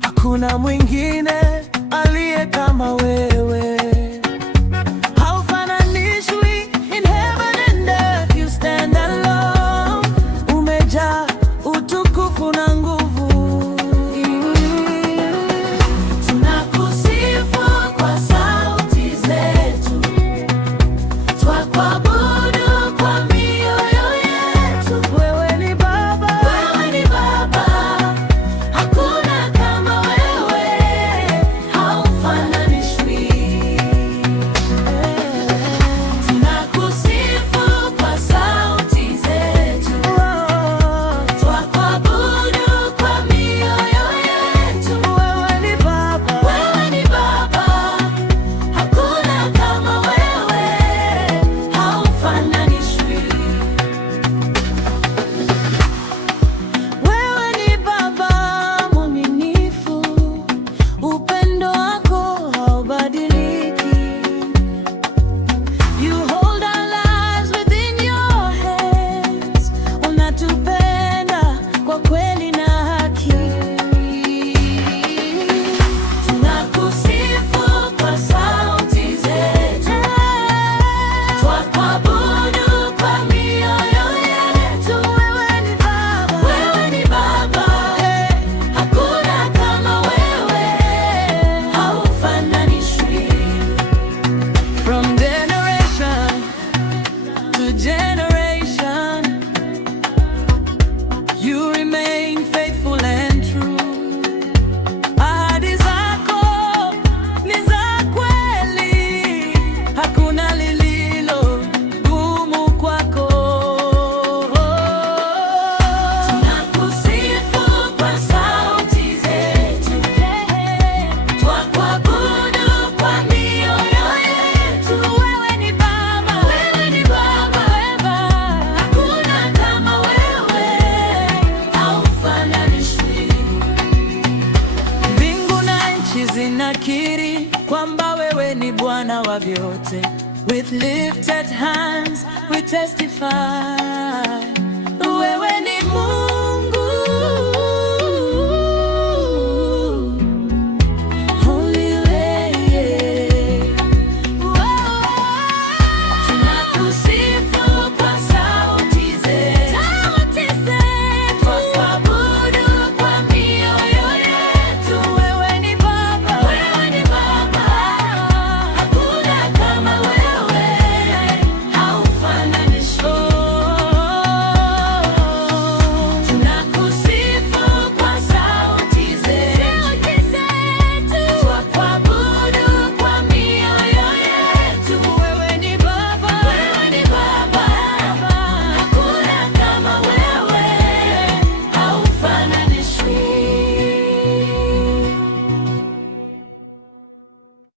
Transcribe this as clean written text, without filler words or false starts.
Hakuna mwingine aliye kama wewe, haufananishwi in heaven and earth, you stand alone. Umejaa utukufu na nguvu. Tunakusifu kwa sauti zetu, twakuabudu kwa mioyo yetu. Wewe ni Baba, wewe ni Baba. Hakuna kama zinakiri kwamba wewe ni Bwana wa vyote. With lifted hands we testify, wewe ni Mungu.